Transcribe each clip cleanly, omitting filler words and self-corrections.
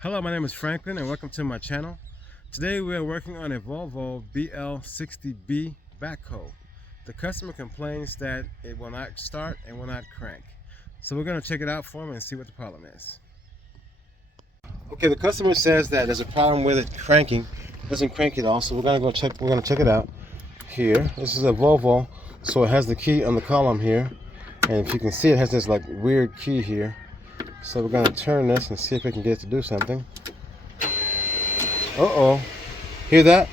Hello, my name is Franklin and welcome to my channel. Today we are working on a Volvo BL60B backhoe. The customer complains that it will not start and will not crank. So we're going to check it out for him and see what the problem is. Okay, the customer says that there's a problem with it cranking. It doesn't crank at all, so we're going to check it out here. This is a Volvo, so it has the key on the column here. And if you can see, it has this like weird key here. So we're going to turn this and see if we can get it to do something. Uh-oh. Hear that?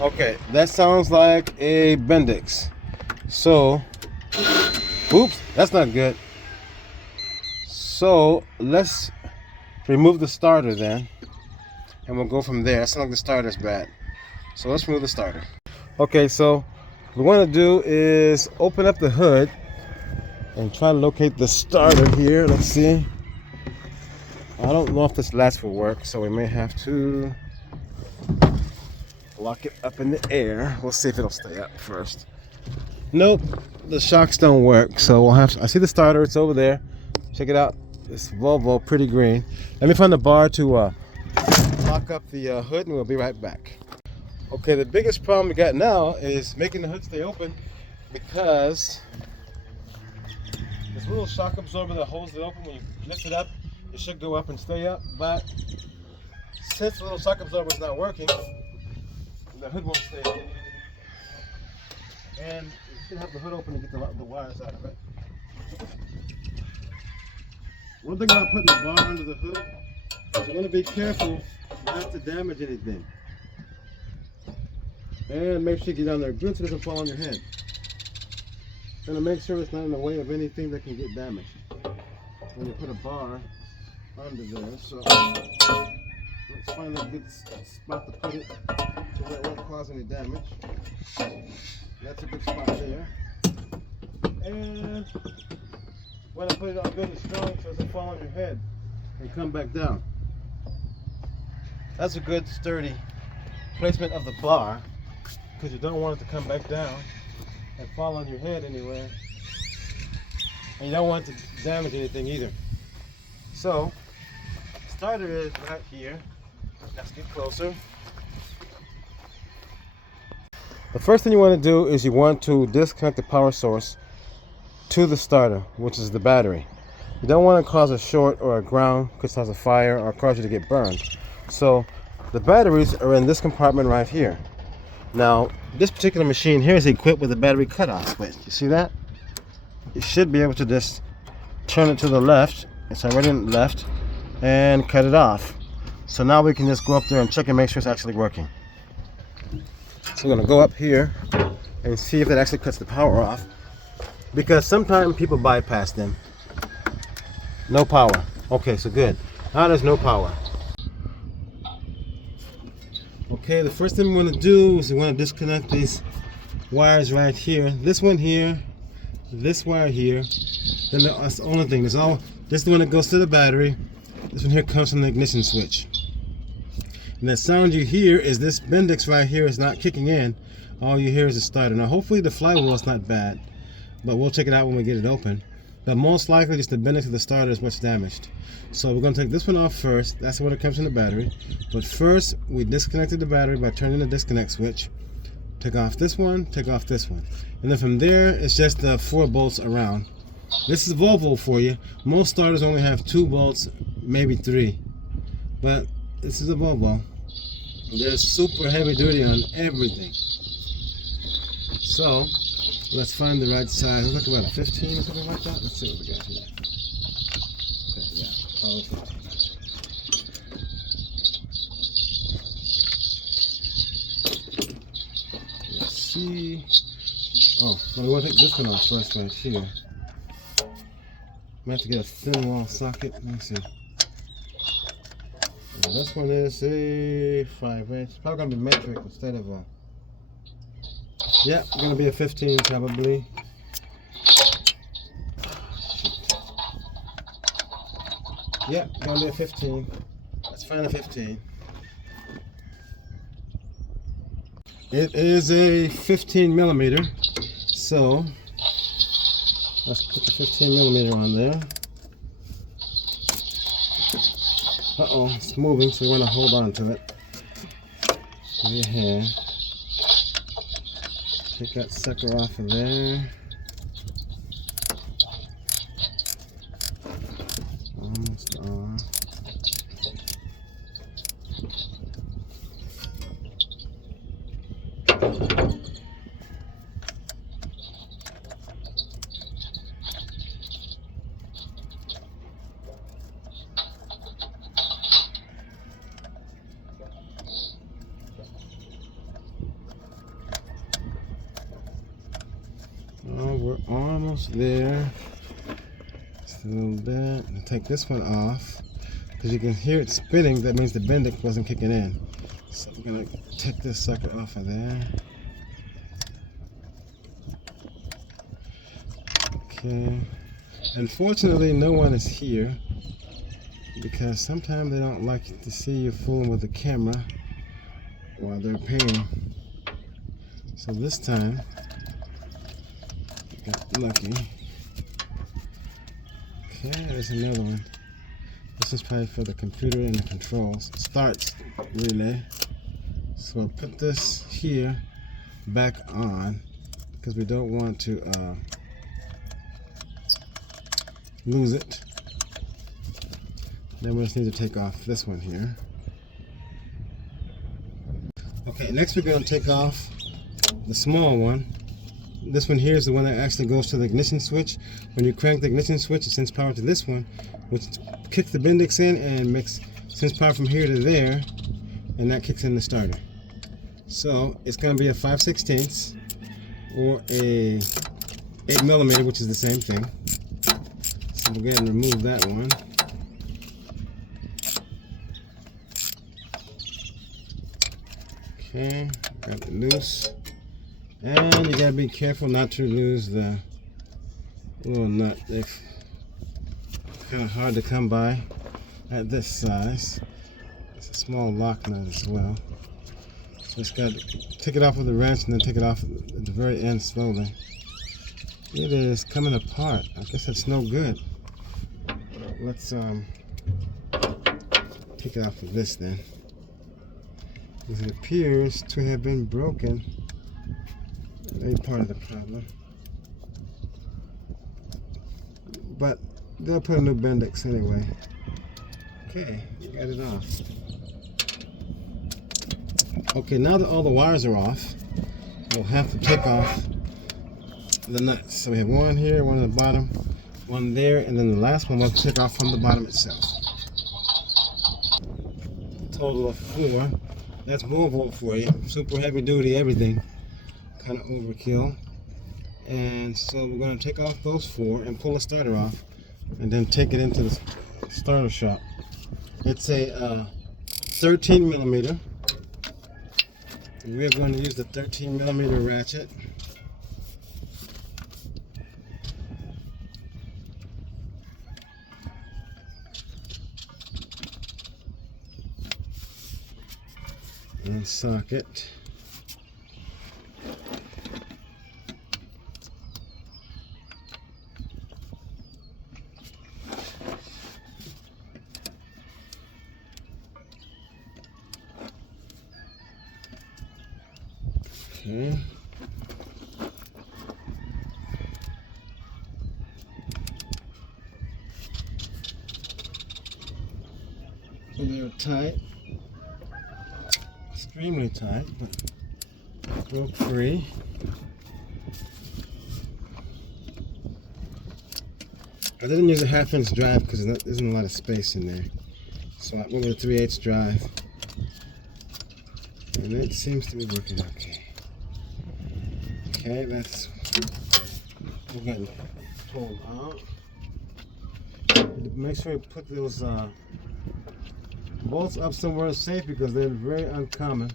Okay, that sounds like a Bendix. So, oops, that's not good. So, let's remove the starter then. And we'll go from there. That sounds like the starter's bad. So let's remove the starter. Okay, so what we want to do is open up the hood and try to locate the starter here. Let's see. I don't know if this latch will work, so we may have to lock it up in the air. We'll see if it'll stay up first. Nope, the shocks don't work, so we'll have to. I see the starter, it's over there. Check it out. This Volvo, pretty green. Let me find the bar to lock up the hood, and we'll be right back. Okay, the biggest problem we got now is making the hood stay open because this little shock absorber that holds it open, when you lift it up, it should go up and stay up. But since the little shock absorber is not working, the hood won't stay open. And you should have the hood open to get the wires out of it. One thing about putting the bar under the hood is you want to be careful not to damage anything. And make sure you get down there good so it doesn't fall on your head. And to make sure it's not in the way of anything that can get damaged when you put a bar under there. So let's find a good spot to put it so that it won't cause any damage. That's a good spot there. And when I put it on good and strong so it doesn't fall on your head and come back down. That's a good sturdy placement of the bar, because you don't want it to come back down and fall on your head anywhere, and you don't want it to damage anything either. So, starter is right here. Let's get closer. The first thing you want to do is you want to disconnect the power source to the starter, which is the battery. You don't want to cause a short or a ground, because it cause a fire or cause you to get burned. So the batteries are in this compartment right here. Now, this particular machine here is equipped with a battery cutoff switch. You see that? You should be able to just turn it to the left. It's already in the left, and cut it off. So now we can just go up there and check and make sure it's actually working. So we're going to go up here and see if that actually cuts the power off, because sometimes people bypass them. No power. Okay, so good. Now there's no power. Okay, the first thing we want to do is we want to disconnect these wires right here. This one here, this wire here. Then that's the only thing. This is the one that goes to the battery. This one here comes from the ignition switch. And that sound you hear is this Bendix right here is not kicking in. All you hear is the starter. Now hopefully the flywheel is not bad, but we'll check it out when we get it open. But most likely just the Bendix of the starter is what's damaged. So we're going to take this one off first. That's the one that comes from the battery. But first, we disconnected the battery by turning the disconnect switch. Take off this one, take off this one. And then from there, it's just the 4 bolts around. This is Volvo for you. Most starters only have 2 bolts, maybe 3. But this is a Volvo. They're super heavy duty on everything. So let's find the right size. It's like about a 15 or something like that. Let's see what we got here. Okay, yeah, probably 15. Let's see. Oh, well, we want to take this one off first right here. We have to get a thin wall socket. Let me see. Yeah, this one is a 5-inch. It's probably going to be metric instead of a... Yeah, going to be a 15 probably. Yeah, going to be a 15. Let's find a 15. It is a 15 millimeter. So Let's put the 15mm on there. Uh-oh, it's moving, so we want to hold on to it. With your hand. Take that sucker off of there. Almost on. Oh, we're almost there. Just a little bit. I'll take this one off because you can hear it spinning. That means the bendix wasn't kicking in. So we're gonna take this sucker off of there. Okay. Unfortunately, no one is here because sometimes they don't like to see you fooling with the camera while they're repairing. So this time, got lucky. Okay, there's another one. This is probably for the computer and the controls. Starts relay. So I'll put this here back on because we don't want to lose it. Then we just need to take off this one here. Okay, next we're going to take off the small one. This one here is the one that actually goes to the ignition switch. When you crank the ignition switch, it sends power to this one, which kicks the bendix in and sends power from here to there, and that kicks in the starter. So it's going to be a 5/16 or a 8mm, which is the same thing. So we'll go ahead and remove that one. Okay, got it loose. And you gotta be careful not to lose the little nut. They're kind of hard to come by at this size. It's a small lock nut as well. So just gotta take it off with a wrench and then take it off at the very end slowly. It is coming apart. I guess that's no good. Let's take it off of this then, because it appears to have been broken. Maybe part of the problem, but they'll put a new bendix anyway. Okay, you got it off. Okay, now that all the wires are off, we'll have to take off the nuts. So we have one here, one at the bottom, one there, and then the last one we'll take off from the bottom itself. Total of 4. That's Volvo for you. Super heavy duty, everything. Kind of overkill. And so we're going to take off those 4 and pull the starter off and then take it into the starter shop. It's a 13mm. We're going to use the 13mm ratchet. And socket. Okay. So they're tight, extremely tight, but broke free. I didn't use a 1/2-inch drive because there isn't a lot of space in there, so I went with a 3/8 drive, and it seems to be working okay. Okay, let's go ahead and pull out. Make sure you put those bolts up somewhere safe because they're very uncommon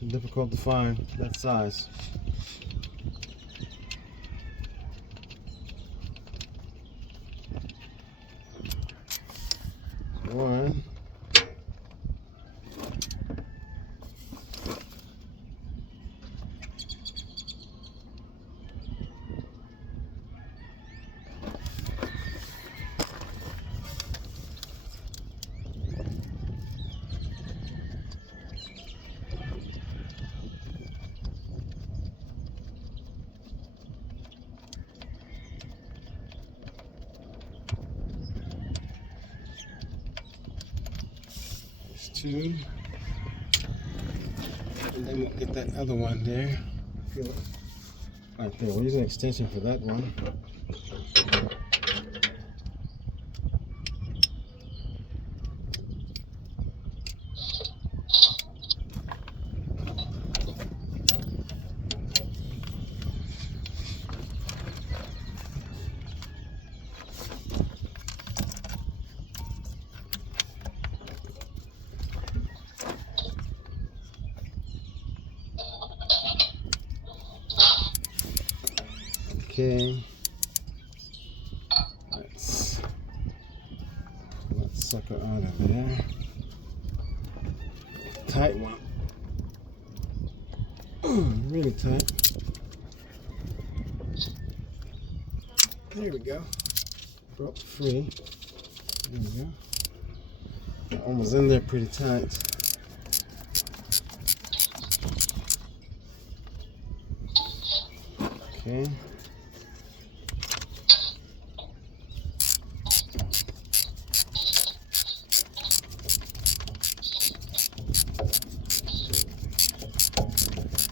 and difficult to find that size. One. 2. And then we'll get that other one there. Feel it right there. We'll use an extension for that one. Okay, let's pull that sucker out of there. Tight one. Really tight. There we go. Broke free. There we go. That one was in there pretty tight. Okay.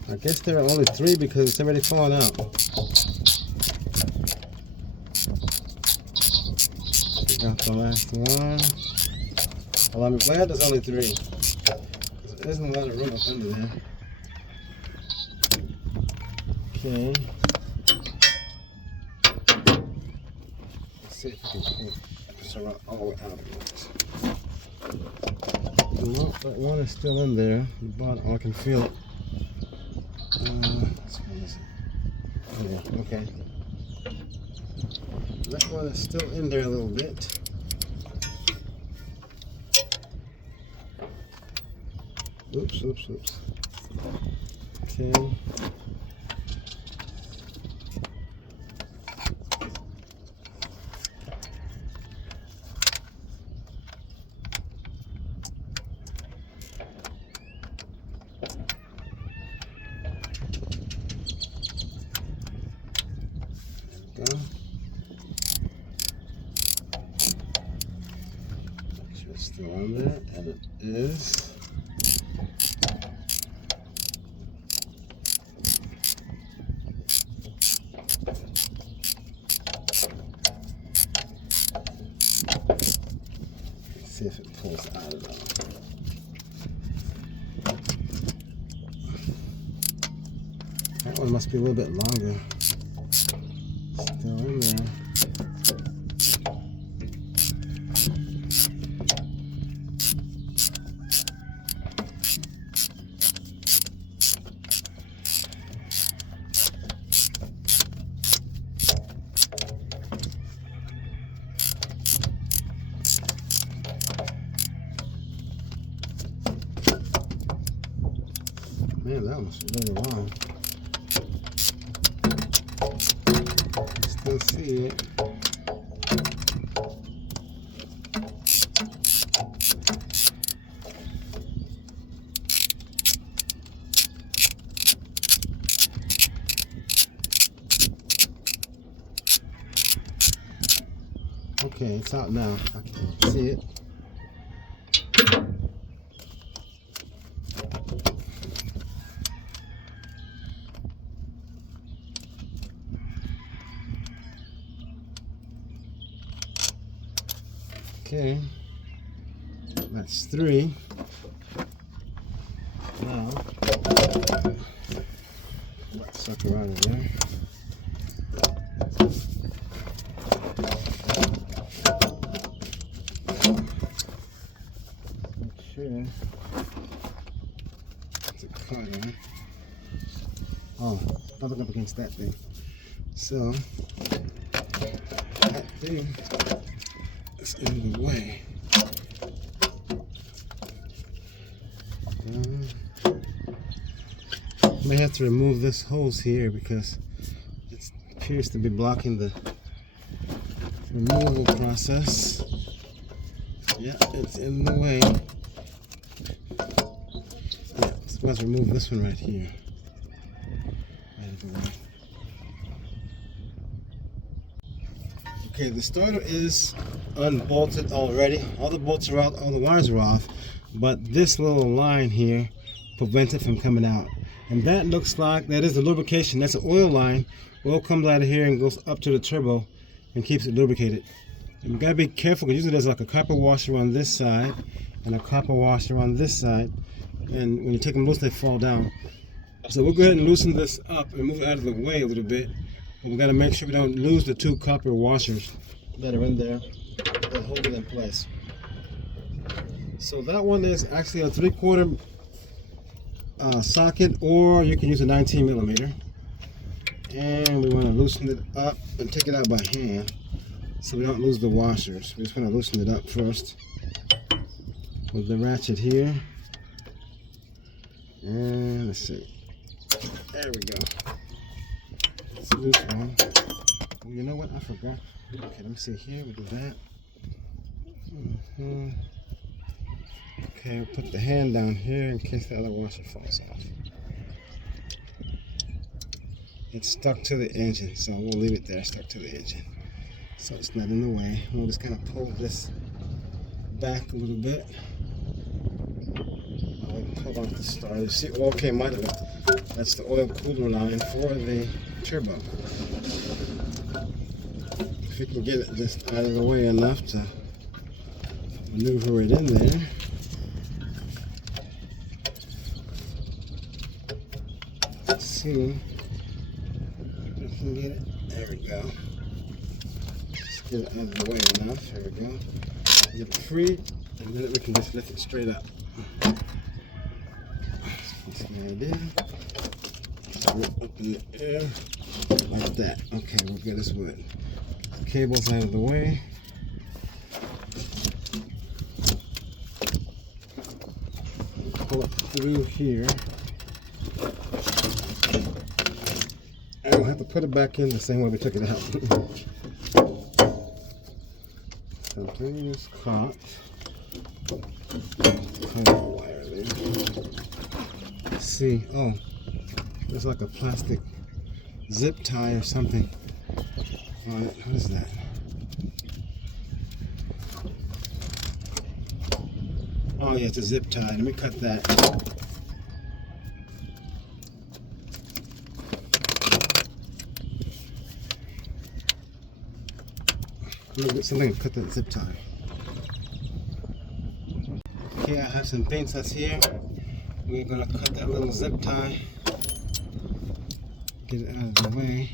I guess there are only 3 because it's already fallen out. Got the last one. Well, I'm glad there's only 3. Because there isn't a lot of room up under there. Okay. Let's see if we can pull this around all the way out of it. Nope, that one is still in there. The bottom, oh, I can feel it. This one is, oh yeah, okay. That one is still in there a little bit. Oops. Okay. Go. Make sure it's still on there, and it is. Let's see if it pulls out at all. That one must be a little bit longer. Still in there. Man, that was really long. Still see it. Okay, it's out now. I can see it. Okay, that's 3. Now, that sucker out of there. Make sure it's a cutter. Oh, bumping up against that thing. So, that thing is in the way. I may have to remove this hose here because it appears to be blocking the removal process. Yeah, it's in the way. Yeah, so let's remove this one right here. Out of the way. Okay, the starter is unbolted already. All the bolts are out, all the wires are off. but this little line here prevents it from coming out. And that looks like that is the lubrication. That's an oil line. Oil comes out of here and goes up to the turbo and keeps it lubricated. And you gotta be careful because usually there's like a copper washer on this side and a copper washer on this side, and when you take them loose they fall down. So we'll go ahead and loosen this up and move it out of the way a little bit, but we gotta make sure we don't lose the two copper washers that are in there that hold it in place. So that one is actually a 3/4 socket, or you can use a 19 millimeter. And we want to loosen it up and take it out by hand so we don't lose the washers. We just want to loosen it up first with the ratchet here. And let's see. There we go. It's a loose one. Oh, you know what? I forgot. Okay, let me see here. We do that. Okay, we'll put the hand down here in case the other washer falls off. It's stuck to the engine, so we'll leave it there, stuck to the engine, so it's not in the way. We'll just kind of pull this back a little bit. I'll pull off the starter. See, oil came out of it. That's the oil cooler line for the turbo. If you can get it just out of the way enough to maneuver it in there. Let's see. Get it. There we go. Just get it out of the way enough. There we go. Get it free, and then we can just lift it straight up. That's the idea. So we're up in the air like that. Okay, we're good as wood. The cable's out of the way. Pull it through here. And we'll have to put it back in the same way we took it out. Something is caught. Kind of wire there. Let's see. Oh, there's like a plastic zip tie or something on it. What is that? Oh yeah, it's a zip tie. Let me cut that. Let me get something to cut that zip tie. Okay, I have some paint that's here. We're gonna cut that little zip tie. Get it out of the way.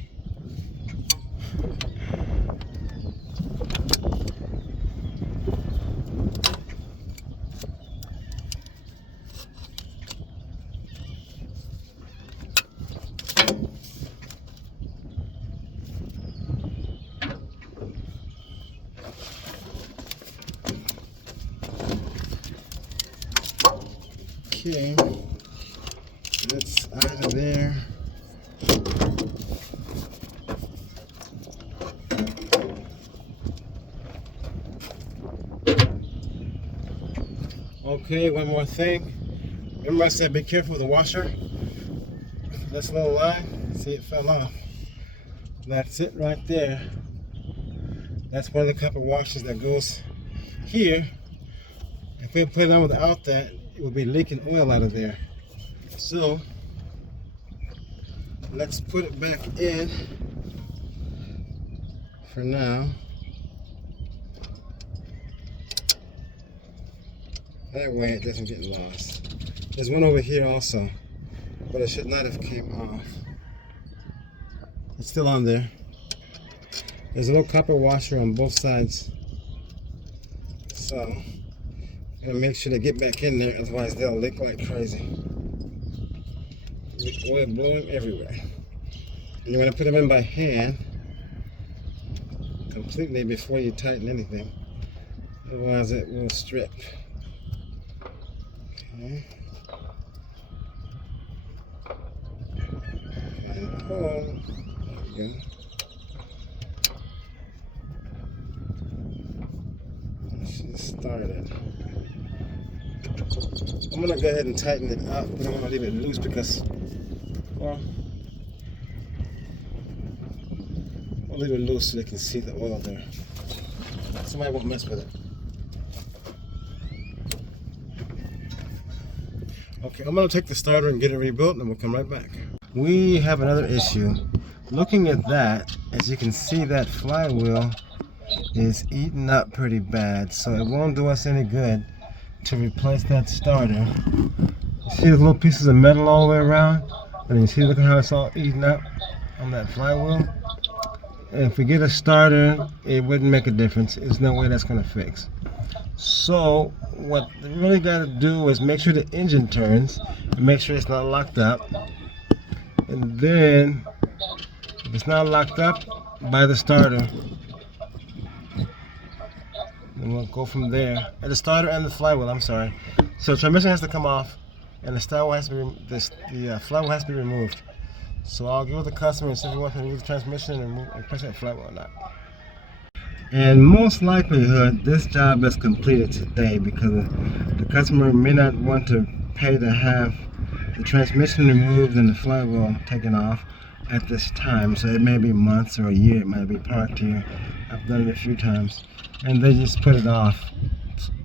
Okay, that's out of there. Okay, one more thing. Remember I said be careful with the washer? This little line, see it fell off. That's it right there. That's one of the copper washers that goes here. If we put it on without that, it will be leaking oil out of there. So let's put it back in for now. That way it doesn't get lost. There's one over here also, but it should not have came off. It's still on there. There's a little copper washer on both sides. So gotta make sure they get back in there, otherwise they'll leak like crazy. With oil blowing everywhere. And you're gonna put them in by hand completely before you tighten anything. Otherwise it will strip. Okay. Find a hole. There we go. Let's started. I'm gonna go ahead and tighten it up, but I'm gonna leave it loose because, well, I'll leave it loose so they can see the oil there. Somebody won't mess with it. Okay, I'm gonna take the starter and get it rebuilt, and we'll come right back. We have another issue. Looking at that, as you can see, that flywheel is eaten up pretty bad, so it won't do us any good to replace that starter. You see the little pieces of metal all the way around? And you see, look at how it's all eaten up on that flywheel? And if we get a starter, it wouldn't make a difference. There's no way that's gonna fix. So what we really got to do is make sure the engine turns and make sure it's not locked up, and then if it's not locked up by the starter, then we'll go from there. And the starter and the flywheel, I'm sorry. So the transmission has to come off and the flywheel has to be removed. So I'll go with the customer and see if he wants to remove the transmission and press that flywheel or not. And most likelihood, this job is completed today because the customer may not want to pay to have the transmission removed and the flywheel taken off at this time. So it may be months or a year. It might be parked here. I've done it a few times. And they just put it off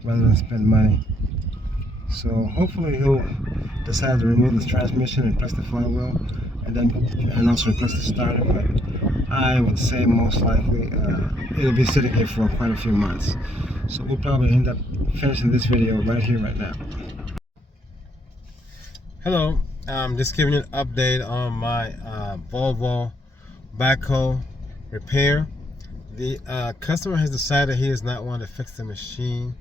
rather than spend money. So hopefully he'll decide to remove this transmission and press the flywheel and also replace the starter. But I would say most likely it'll be sitting here for quite a few months. So we'll probably end up finishing this video right here, right now. Hello, I'm just giving you an update on my Volvo backhoe repair. The customer has decided he does not want to fix the machine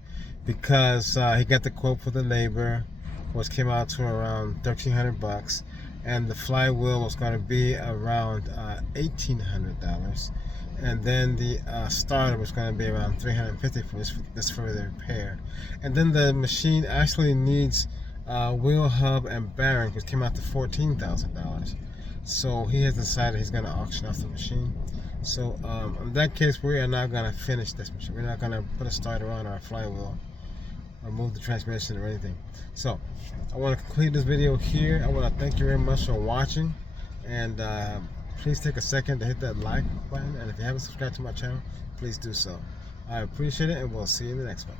because he got the quote for the labor, which came out to around $1,300, and the flywheel was going to be around $1,800, and then the starter was going to be around $350 for this for the repair. And then the machine actually needs wheel hub and bearing, which came out to $14,000. So he has decided he's going to auction off the machine. So in that case, we are not going to finish this machine. We're not going to put a starter on our flywheel or move the transmission or anything. So I want to conclude this video here. I want to thank you very much for watching, and please take a second to hit that like button, and if you haven't subscribed to my channel, please do so. I appreciate it, and we'll see you in the next one.